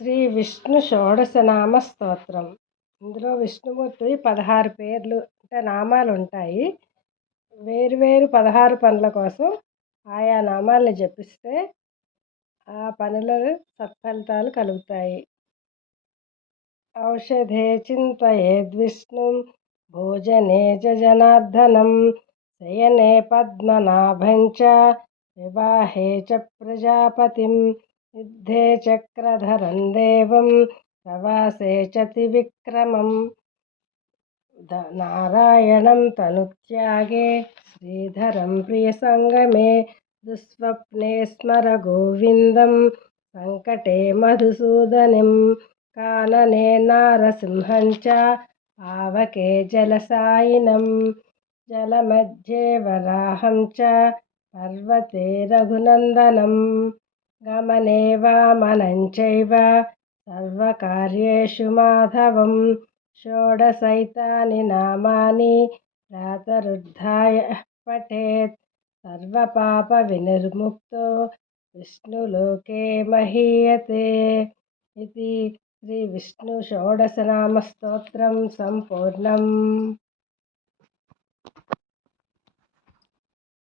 శ్రీ విష్ణు షోడశనామ స్తోత్రం. ఇందులో విష్ణుమూర్తి 16 పేర్లు అంటే నామాలు ఉంటాయి. వేరు 16 పనుల కోసం ఆయా నామాల్ని జపిస్తే ఆ పనులలో సత్ఫలితాలు కలుగుతాయి. ఔషధే చింతయేద్విష్ణుం భోజనే జనార్దనం శయనే పద్మనాభం చ వివాహే చ ప్రజాపతిం యుద్ధే చక్రధరం దేవం ప్రవాసే చ త్రివిక్రమం నారాయణం తనుత్యాగే శ్రీధరం ప్రియసంగమే దుస్వప్నే స్మర గోవిందం సంకటే మధుసూదనం కాననే నారసింహం చ ఆవకే జలసాయినం జలమధ్యే వరాహం చ పర్వతే రఘునందనం గమనే వామనం చైవ సర్వకార్యేషు మాధవం షోడశైతాని నామాని ప్రాతరుద్ధాయ పఠేత్ సర్వపాప వినిర్ముక్తో విష్ణులోకే మహీయతే. ఇది శ్రీ విష్ణు షోడశనామ స్తోత్రం సంపూర్ణం.